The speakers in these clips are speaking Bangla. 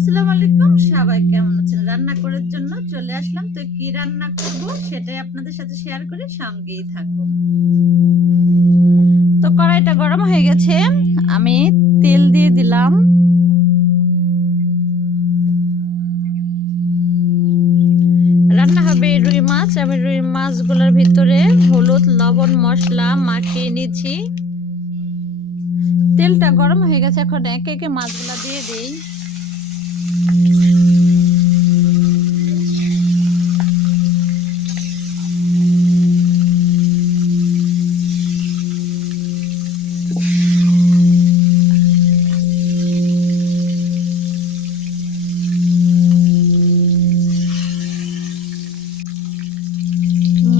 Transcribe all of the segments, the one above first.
আসসালামু আলাইকুম, সবাই কেমন আছেন? রান্না করার জন্য চলে আসলাম। তো কি রান্না করব সেটাই আপনাদের সাথে শেয়ার করি, সঙ্গেই থাকুন। তো কড়াইটা গরম হয়ে গেছে, আমি তেল দিয়ে দিলাম। রান্না হবে রুই মাছ। আমি রুই মাছগুলোর ভিতরে হলুদ লবণ মশলা মাখিয়ে নিয়েছি। তেলটা গরম হয়ে গেছে, এখন একে একে মাছগুলা দিয়ে দিই।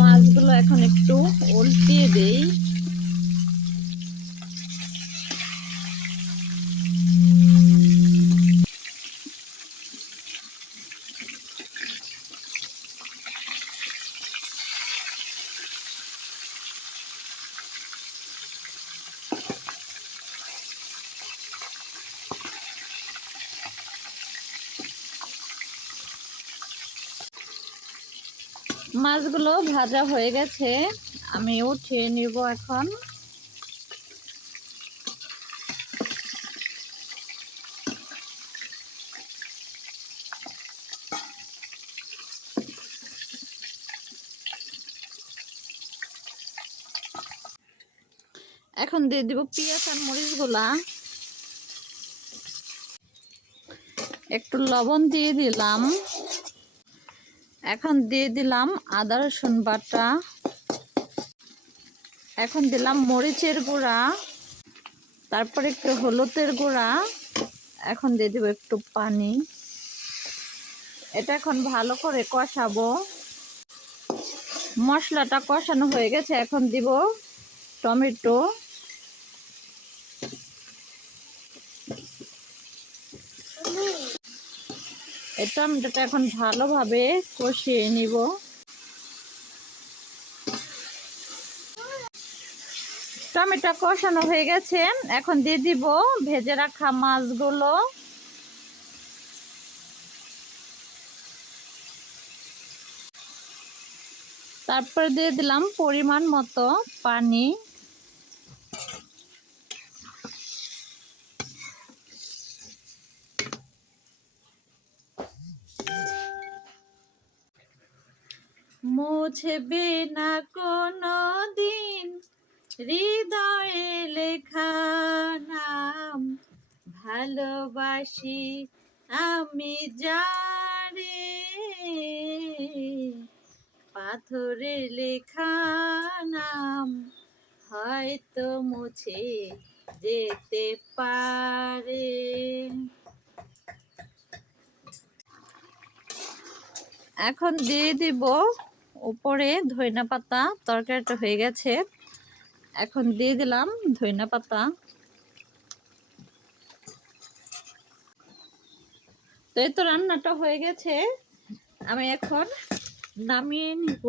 মাছগুলো এখন একটু উল্টিয়ে দেই। মাছগুলো ভাজা হয়ে গেছে, আমি উঠিয়ে নিব এখন। এখন দিয়ে দিব পেঁয়াজ আর মরিচগুলা, একটু লবণ দিয়ে দিলাম। এখন দিয়ে দিলাম আদা রসুন বাটা, এখন দিলাম মরিচের গুঁড়া, তারপর একটু হলুদের গুঁড়া, এখন দিয়ে দিব একটু পানি। এটা এখন ভালো করে কষাবো। মশলাটা কষানো হয়ে গেছে, এখন দিব টমেটো। এই টমেটোটা এখন ভালোভাবে কষিয়ে নিব। টমেটো কষানো হয়ে গেছে, এখন দিয়ে দিব ভেজে রাখা মাছগুলো। তারপর দিয়ে দিলাম পরিমাণ মতো পানি। মুছবে না কোনো দিন হৃদয়ে লেখা নাম, ভালোবাসি আমি যারে, পাথরে লেখা নাম হয়তো মুছে যেতে পারে। এখন দিয়ে দিব উপরে ধইনা পাতা। তরকারিটা হয়ে গেছে, এখন দিয়ে দিলাম ধইনা পাতা। তো এই তো রান্নাটা হয়ে গেছে, আমি এখন নামিয়ে নিব।